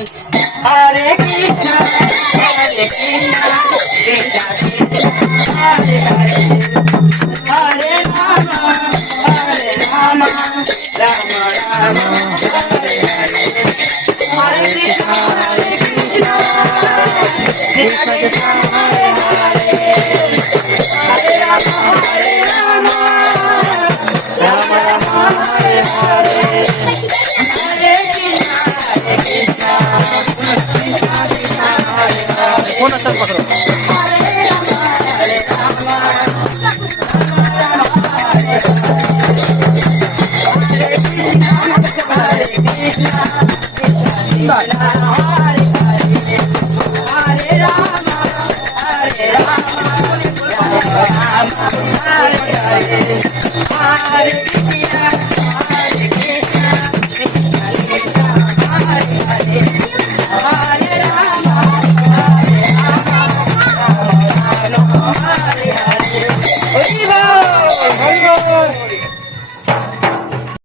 Hare Krishna, Hare Krishna, Krishna Krishna, Hare Hare, Hare Rama, Rama Rama, Hare Hare, Hare Krishna, Krishna Krishna, Hare Hare, Hare Rama, Rama Rama, Hare Hare, Hare Krishna, Krishna Krishna, Hare Hare, कोण असतात पकडो Hare Rama, Hare Krishna, Krishna Hare Hare, Hare Rama, Rama Rama, Hare Hare, Hare Krishna,